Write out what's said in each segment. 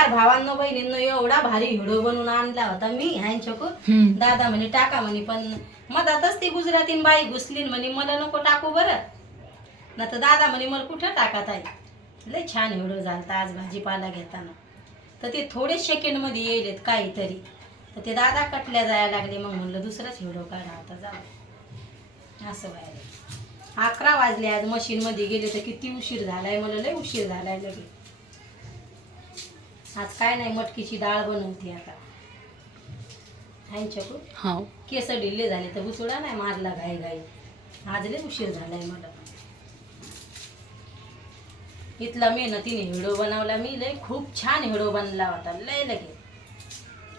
नमस्कार भावांनो बहिणींनो, एवढा भारी व्हिडिओ बनवून आणला होता मी ह्यांच्याकडून. दादा म्हणे टाका म्हणे, पण मधातच ती गुजरातीन बाई घुसली म्हणे मला नको टाकू बरं ना. तर दादा म्हणे मला कुठं टाकात आहे. लय छान व्हिडिओ झालता आज भाजीपाला घेताना. तर ते थोडे सेकंडमध्ये येईलेत काहीतरी. तर ते दादा कटल्या जायला लागले. मग म्हणलं दुसराच व्हिडिओ काढा आता, जाऊ असं व्हायला. 11 वाजले. आज मशीनमध्ये गेले तर किती उशीर झालाय, मला लय उशीर झालाय लगे. आज काय नाही, मटकीची डाळ बनवते आता ह्यांच्याकडून. हा, केस ढिल्ले झाले तर बुचुडा नाही मारला घाई घाई. आज लय उशीर झालाय मला. इथला मेहनतीने व्हिडिओ बनवला मी. लय खूप छान व्हिडिओ बनला होता. लय लगे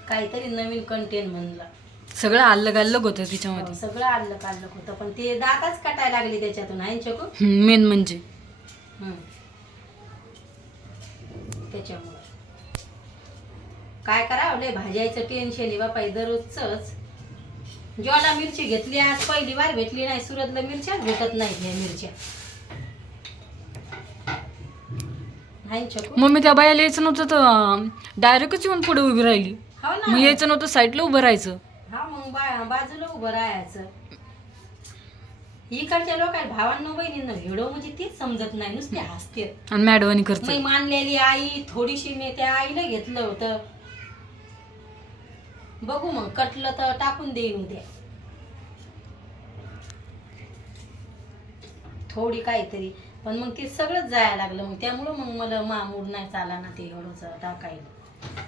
काहीतरी नवीन कंटेंट म्हणला. सगळं अलग अलग होतं त्याच्यामध्ये. सगळं आलं काढलं होतं, पण ते दाताच काटायला लागले त्याच्यातून ह्यांच्याकडून. मेन म्हणजे त्याच्यामुळे काय करावं, लय भाज्याचं टेन्शन आहे बापा दररोजच. ज्वाला मिरची घेतली आज, पहिली बार भेटली नाही. सुरतला मिरच्याच भेटत नाही या मिरच्या. मम्मी त्या बायाला यायचं नव्हतं तर डायरेक्टच येऊन पुढे उभी राहिली. हो मग ना. यायचं नव्हतं, साईडला उभं राहायचं. हा मग बाजूला उभं राहायचं. इकडच्या लोकांना भावांनो बहिणींना व्हिडिओ म्हणजे तेच समजत नाही, नुसते हसते. आणि मॅडवानी करते. मी मानलेली आई थोडीशी मी त्या आईला घेतलं होतं. बघू मग कटलं तर टाकून देईन उद्या थोडी काहीतरी. पण मग ते सगळंच जायला लागलं. मग त्यामुळं मग मला मामूड नाही चाला ना ते एवढंच टाकायला.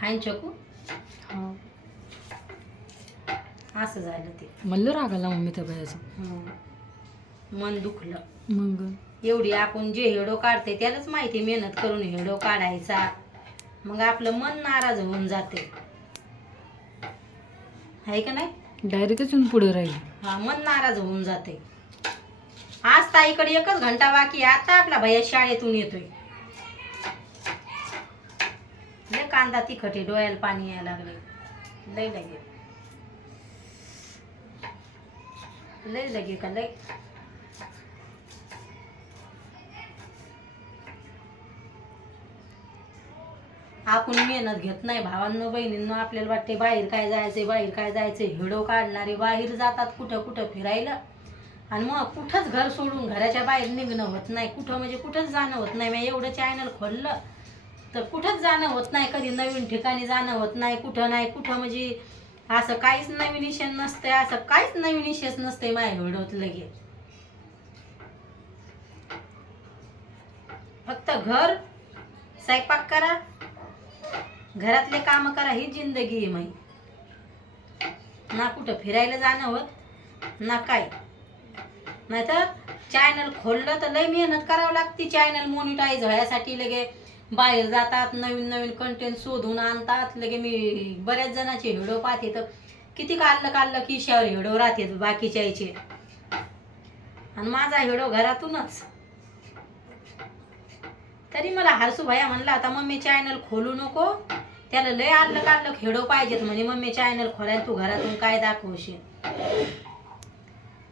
हाय चकू असं झालं ते. मला राग आला मम्मी त्या बायाचं. मन दुखलं. मग एवढी आपण जे हेडो काढते त्यालाच माहिती मेहनत करून हेडो काढायचा. मग आपलं मन नाराज होऊन जाते, आहे का नाही. डायरेक्टच येऊन पुढे राहिली. हा, मन नाराज होऊन जाते. आज ताईकडे 1 घंटा बाकी. आता आपला भैया शाळेतून येतोय. लय कांदा तिखट आहे, डोळ्याला पाणी यायला लागले. लय लगे लय लगे का लय. आपण मेहनत घेत नाही भावांनो बहिणींनो. आपल्याला वाटते बाहेर काय जायचंय, बाहेर काय जायचंय. व्हिडिओ काढणारे बाहेर जातात कुठं कुठं फिरायला, आणि मग कुठंच घर सोडून घराच्या बाहेर निघणं होत नाही. कुठं म्हणजे कुठंच जाणं होत नाही. मी एवढं चॅनल खोललं तर कुठंच जाणं होत नाही. कधी नवीन ठिकाणी जाणं होत नाही. कुठं नाही कुठं म्हणजे असं काहीच नवीन विषय नसते. असं काहीच नवीन विषयच नसते माझ्या व्हिडिओत लगे. फक्त घर स्वयंपाक करा, घरातले काम करा, ही जिंदगी आहे माही. ना कुठं फिरायला जाणं होत ना काय. नाही तर चॅनल खोललं तर लय मेहनत करावं लागते. चॅनल मॉनिटाईज व्हायसाठी लगे बाहेर जातात, नवीन नवीन कंटेंट शोधून आणतात. लगे मी बऱ्याच जणांचे व्हिडिओ पाहते तर किती काढलं किशावर व्हिडिओ राहते बाकीच्या यायचे. आणि माझा व्हिडिओ घरातूनच. तरी मला हरसू भैया म्हणला आता मम्मी चॅनल खोलू नको, त्याला लय आलं व्हिडिओ पाहिजेत म्हणे. मम्मी चॅनल खोलायला तू घरातून काय दाखवशील.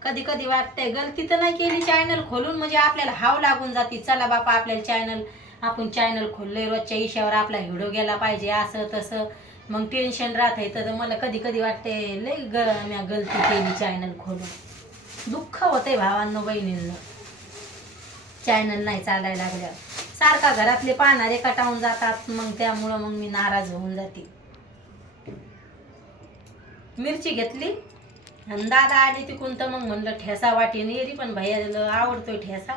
कधी कधी वाटतंय गलती तर नाही केली चॅनल खोलून, म्हणजे आपल्याला हाव लागून जाते. चला बापा आपल्याला आपण चॅनल खोललंय, रोजच्या इशावर आपला व्हिडिओ गेला पाहिजे असं तसं. मग टेन्शन राहतंय. तर मला कधी कधी वाटते लय मी गलती केली चॅनल खोलून. दुःख होतंय भावांनो बहिणींना चॅनल नाही चालायला लागल्या. सारखा घरातले पाहणारे कटावून जातात. मग त्यामुळं मग मी नाराज होऊन जाते. मिरची घेतली आणि दादा आले तिकून तर मग म्हणलं ठेसा वाटीने येरी. पण भैयाला आवडतोय ठेसा.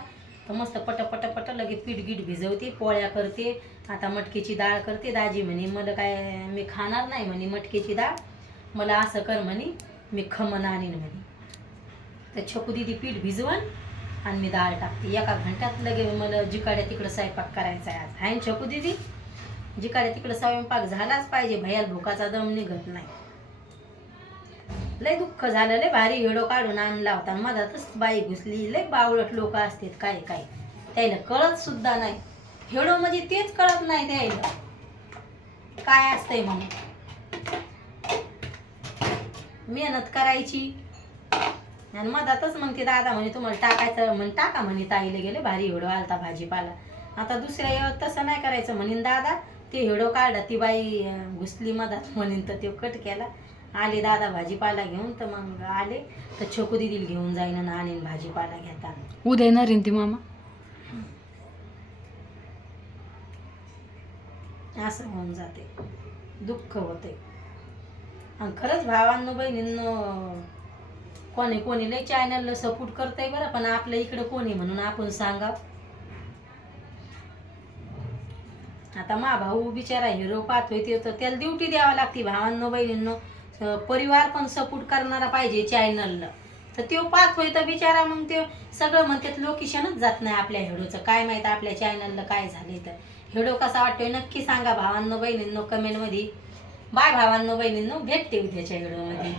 तर मस्त पट लगे पीठ भिजवते, पोळ्या करते. आता मटकीची डाळ करते. दाजी म्हणे मला काय मी खाणार नाही म्हणे मटकीची डाळ, मला असं कर म्हणे मी खमण आणीन म्हणे. तर छकू दिदी पीठ भिजवण आणि मी डाळ टाकते. 1 घंट्यात लगे मला जिकाड्या तिकडं स्वयंपाक करायचा आहे आज. आहे छकू दिदी, जिकाड्या तिकडं स्वयंपाक झालाच पाहिजे. भैयाला भुकाचा दम निघत नाही. लय दुःख झालं. लय भारी व्हिडिओ काढून आणला होता, मधातच बाई घुसली. लय बावळट लोक असतात काय काय, त्याला कळत सुद्धा नाही. व्हिडिओ म्हणजे तेच कळत नाही त्याला काय असतंय म्हणून. मेहनत करायची आणि मधातच मग ते दादा म्हणे तुम्हाला टाकायचं म्हणे टाका म्हणे. ताईला गेले भारी व्हिडिओ आलता भाजीपाला. आता दुसऱ्या वेळेस तसं नाही करायचं म्हणीन दादा. ते हिडो काढला ती बाई घुसली मधात म्हणीन तर ते कट केला. आले दादा भाजीपाला घेऊन तर मग आले तर छोकू दिदीला घेऊन जाईन आणि आणीन भाजीपाला घेताना. उद्या येणार आहे ना ती मामा. असं होऊन जाते, दुःख होते. आणि खरंच भावांनो बहिणींनो, कोणी कोणी लय चॅनलला सपोर्ट करतंय बरं, पण आपल्या इकडं कोणी म्हणून आपण सांगा. आता मा भाऊ बिचारा हिरो पाहतोय ते तर त्याला ड्युटी द्यावा लागते. भावांनो बहिणींनो, परिवार पण सपोर्ट करणारा पाहिजे चॅनलला. तर तो पाहतोय तर बिचारा मग ते सगळं म्हणतात लोकेशनच जात नाही आपल्या हिडोचं. काय माहित आपल्या चॅनलला काय झाले. तर हिडो कसा वाटतोय नक्की सांगा भावांनो बहिणींनो कमेंटमध्ये. बाय भावांनो बहिणींनो, भेटते उद्याच्या व्हिडिओमध्ये.